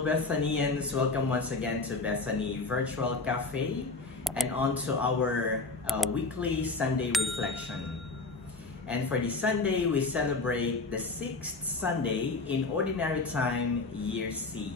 Hello Bethanians, welcome once again to Bethany Virtual Cafe and on to our weekly Sunday reflection. And for this Sunday, we celebrate the 6th Sunday in Ordinary Time, Year C.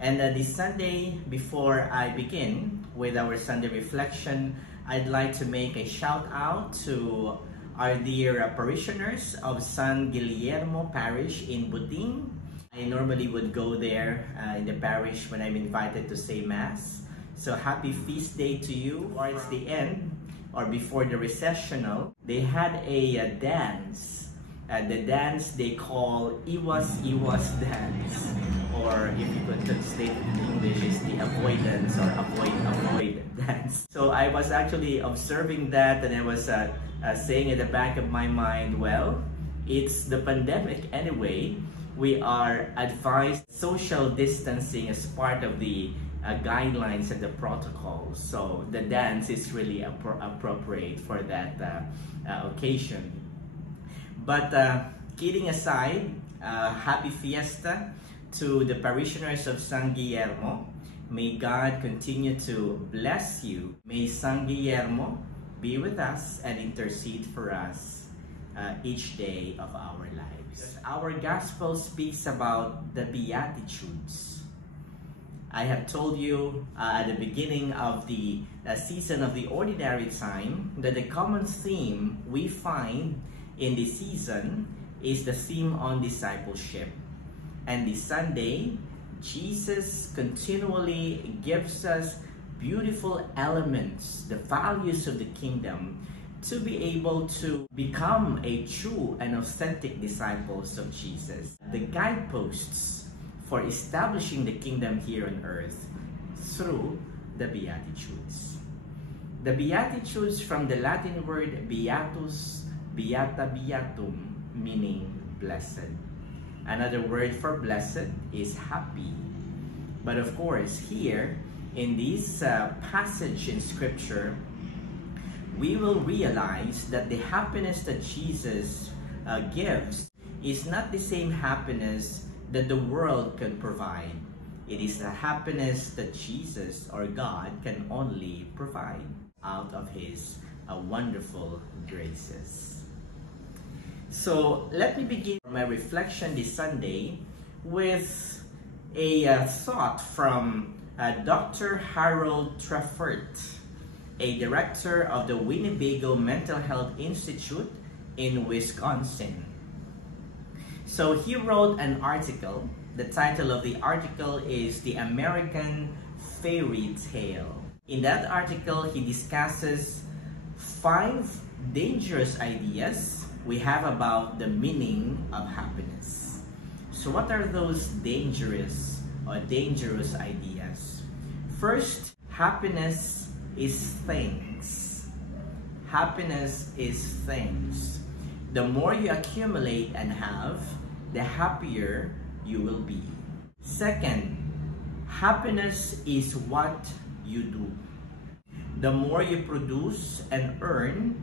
And this Sunday, before I begin with our Sunday reflection, I'd like to make a shout out to our dear parishioners of San Guillermo Parish in Buting. I normally would go there in the parish when I'm invited to say Mass. So happy feast day to you. Towards the end, or before the recessional, they had a dance. The dance they call Iwas dance. Or if you could translate it in English, is the avoidance or avoid dance. So I was actually observing that and I was saying in the back of my mind, well, it's the pandemic anyway. We are advised social distancing as part of the guidelines and the protocols. So the dance is really appropriate for that occasion. But kidding aside, happy fiesta to the parishioners of San Guillermo. May God continue to bless you. May San Guillermo be with us and intercede for us each day of our lives. Our gospel speaks about the Beatitudes. I have told you at the beginning of the season of the Ordinary Time that the common theme we find in this season is the theme on discipleship. And this Sunday, Jesus continually gives us beautiful elements, the values of the kingdom, to be able to become a true and authentic disciples of Jesus. The guideposts for establishing the kingdom here on earth through the Beatitudes. The Beatitudes from the Latin word beatus, beata, beatum, meaning blessed. Another word for blessed is happy. But of course, here in this passage in Scripture, we will realize that the happiness that Jesus gives is not the same happiness that the world can provide. It is the happiness that Jesus or God can only provide out of His wonderful graces. So let me begin my reflection this Sunday with a thought from Dr. Darold Treffert, a director of the Winnebago Mental Health Institute in Wisconsin. So he wrote an article. The title of the article is The American Fairy Tale. In that article, he discusses 5 dangerous ideas we have about the meaning of happiness. So what are those dangerous ideas? First, happiness is things. Happiness is things. The more you accumulate and have, the happier you will be. Second, happiness is what you do. The more you produce and earn,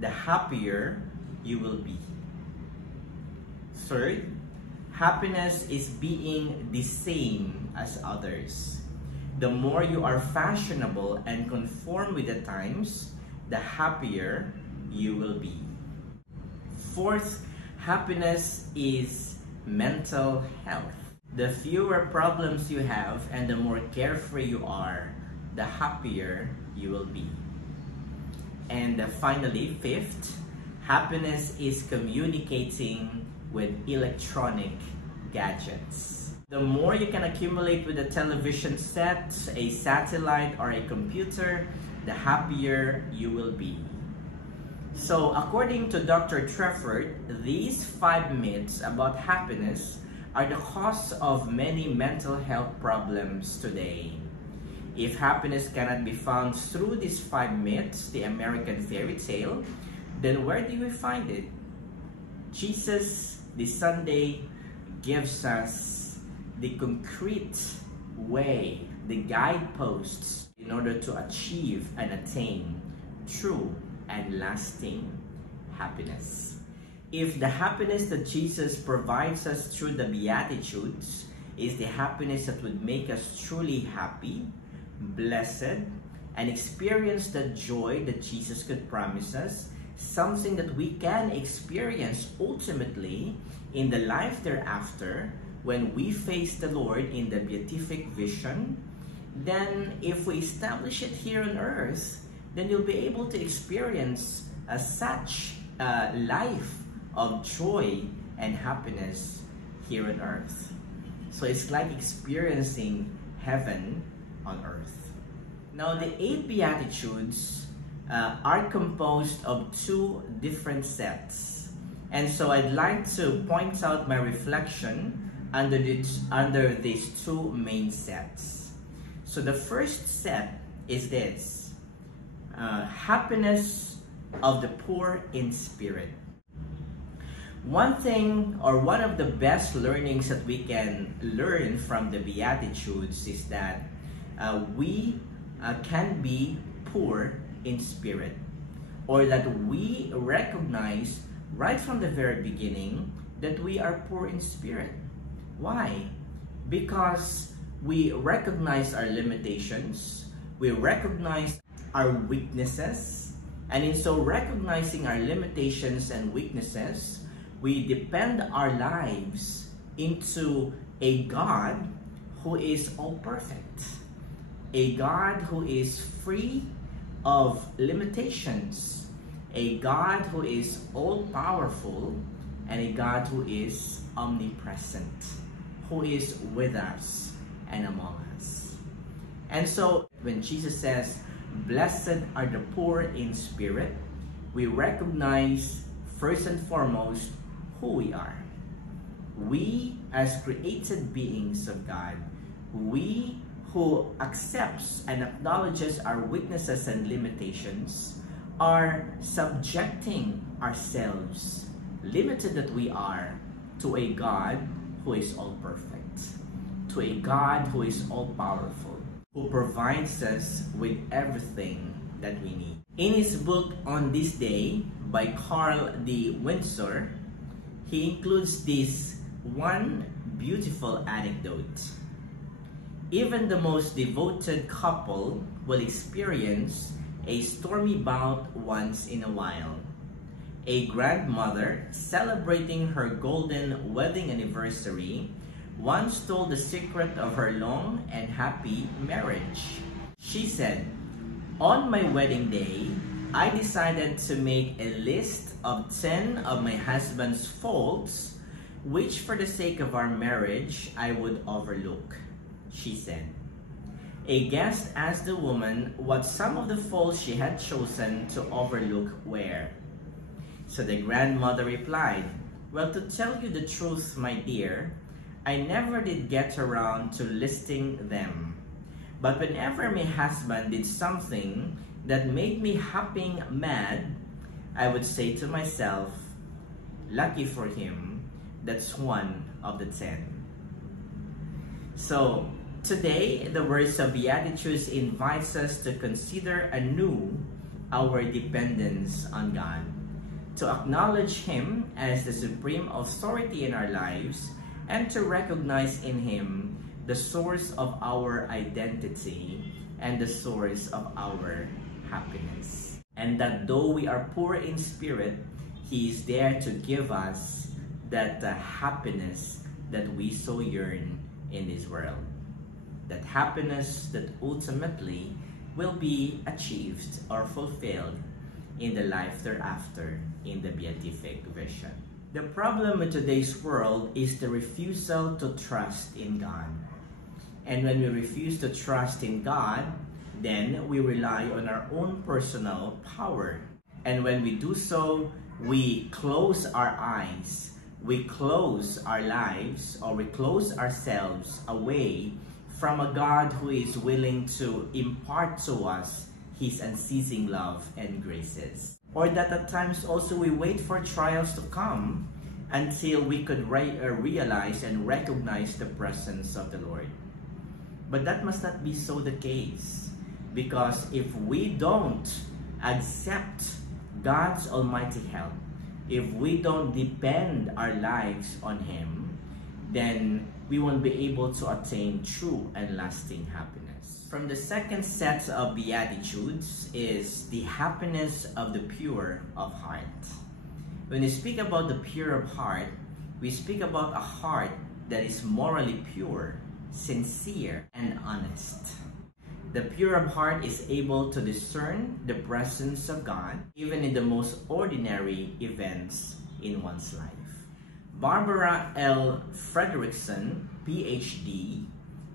the happier you will be. Third, happiness is being the same as others. The more you are fashionable and conform with the times, the happier you will be. Fourth, happiness is mental health. The fewer problems you have and the more carefree you are, the happier you will be. And finally, fifth, happiness is communicating with electronic gadgets. The more you can accumulate with a television set, a satellite, or a computer, the happier you will be. So according to Dr. Treffert, these 5 myths about happiness are the cause of many mental health problems today. If happiness cannot be found through these 5 myths, the American fairy tale, then where do we find it? Jesus, this Sunday, gives us the concrete way, the guideposts in order to achieve and attain true and lasting happiness. If the happiness that Jesus provides us through the Beatitudes is the happiness that would make us truly happy, blessed, and experience the joy that Jesus could promise us, something that we can experience ultimately in the life thereafter when we face the Lord in the beatific vision. Then if we establish it here on earth, then you'll be able to experience such life of joy and happiness here on earth. So it's like experiencing heaven on earth. Now, the 8 Beatitudes are composed of 2 different sets. And so I'd like to point out my reflection under these 2 main sets. So the first set is this: happiness of the poor in spirit. One thing, or one of the best learnings that we can learn from the Beatitudes is that we can be poor in spirit, or that we recognize right from the very beginning that we are poor in spirit. Why? Because we recognize our limitations, we recognize our weaknesses, and in so recognizing our limitations and weaknesses, we depend our lives into a God who is all perfect, a God who is free of limitations, a God who is all powerful, and a God who is omnipresent, who is with us and among us. And so when Jesus says, "Blessed are the poor in spirit," we recognize first and foremost who we are. We, as created beings of God, we who accepts and acknowledges our weaknesses and limitations, are subjecting ourselves, limited that we are, to a God who is all perfect, to a God who is all powerful, who provides us with everything that we need. In his book On This Day by Carl D. Windsor, he includes this one beautiful anecdote. Even the most devoted couple will experience a stormy bout once in a while. A grandmother celebrating her golden wedding anniversary once told the secret of her long and happy marriage. She said, "On my wedding day, I decided to make a list of 10 of my husband's faults, which for the sake of our marriage, I would overlook," she said. A guest asked the woman what some of the faults she had chosen to overlook were. So the grandmother replied, "Well, to tell you the truth, my dear, I never did get around to listing them. But whenever my husband did something that made me hopping mad, I would say to myself, 'Lucky for him, that's one of the 10. So today, the words of Beatitudes invites us to consider anew our dependence on God, to acknowledge Him as the supreme authority in our lives, and to recognize in Him the source of our identity and the source of our happiness. And that though we are poor in spirit, He is there to give us that happiness that we so yearn in this world. That happiness that ultimately will be achieved or fulfilled in the life thereafter in the beatific vision. The problem with today's world is the refusal to trust in God. And when we refuse to trust in God, then we rely on our own personal power. And when we do so, we close our eyes, we close our lives, or we close ourselves away from a God who is willing to impart to us His unceasing love and graces. Or that at times also we wait for trials to come until we could realize and recognize the presence of the Lord. But that must not be so the case, because if we don't accept God's almighty help, if we don't depend our lives on Him, then we won't be able to attain true and lasting happiness. From the second set of Beatitudes is the happiness of the pure of heart. When we speak about the pure of heart, we speak about a heart that is morally pure, sincere, and honest. The pure of heart is able to discern the presence of God even in the most ordinary events in one's life. Barbara L. Fredrickson, PhD,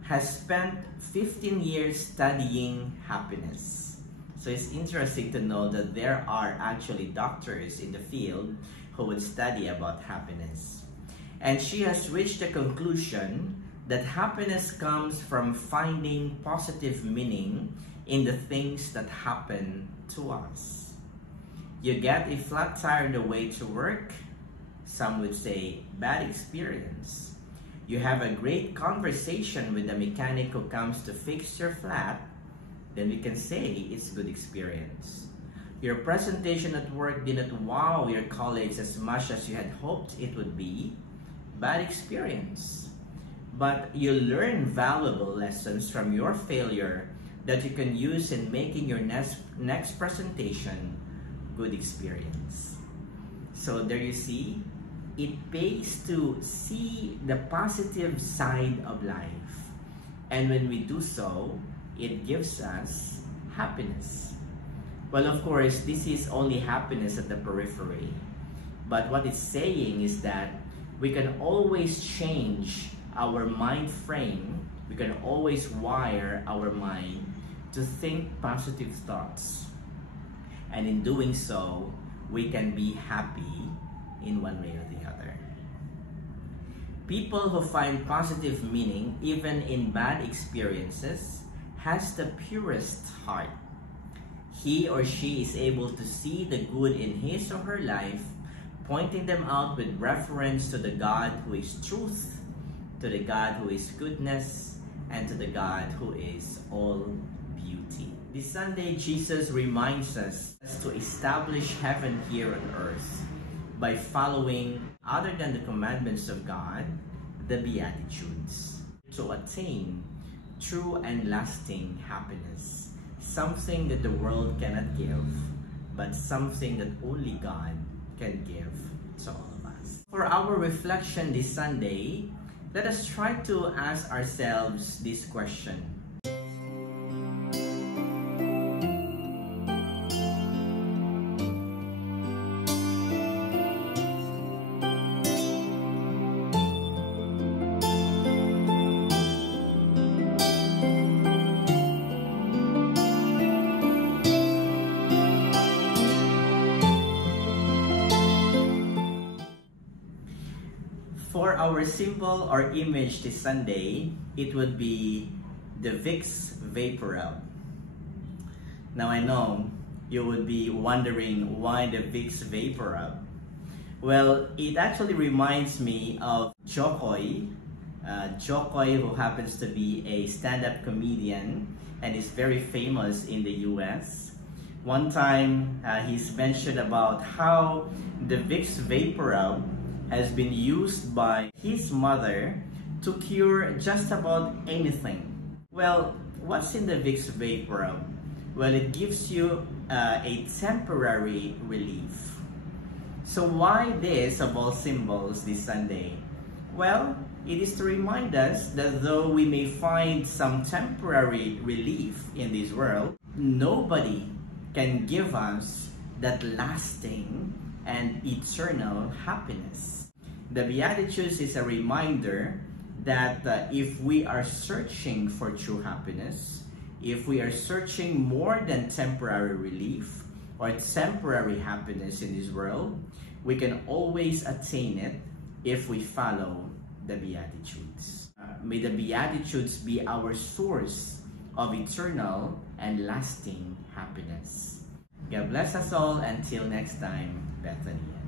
has spent 15 years studying happiness. So it's interesting to know that there are actually doctors in the field who would study about happiness. And she has reached the conclusion that happiness comes from finding positive meaning in the things that happen to us. You get a flat tire on the way to work, some would say bad experience. You have a great conversation with the mechanic who comes to fix your flat, then we can say it's good experience. Your presentation at work didn't wow your colleagues as much as you had hoped it would be, bad experience. But you learn valuable lessons from your failure that you can use in making your next presentation good experience. So there you see, it pays to see the positive side of life. And when we do so, it gives us happiness. Well, of course, this is only happiness at the periphery. But what it's saying is that we can always change our mind frame. We can always wire our mind to think positive thoughts. And in doing so, we can be happy in one way or the other. People who find positive meaning even in bad experiences has the purest heart. He or she is able to see the good in his or her life, pointing them out with reference to the God who is truth, to the God who is goodness, and to the God who is all beauty. This Sunday, Jesus reminds us to establish heaven here on earth by following, other than the commandments of God, the Beatitudes, to attain true and lasting happiness, something that the world cannot give, but something that only God can give to all of us. For our reflection this Sunday, let us try to ask ourselves this question. For our symbol or image this Sunday, it would be the Vicks VapoRub. Now I know you would be wondering why the Vicks VapoRub. Well, it actually reminds me of Giopre, who happens to be a stand-up comedian and is very famous in the US. One time, he's mentioned about how the Vicks VapoRub has been used by his mother to cure just about anything. Well, what's in the Vicks VapoRub? Well, it gives you a temporary relief. So why this of all symbols this Sunday? Well, it is to remind us that though we may find some temporary relief in this world, nobody can give us that lasting and eternal happiness. The Beatitudes is a reminder that if we are searching for true happiness, if we are searching more than temporary relief or temporary happiness in this world, we can always attain it if we follow the Beatitudes. May the Beatitudes be our source of eternal and lasting happiness. God bless us all. Until next time, Bethany.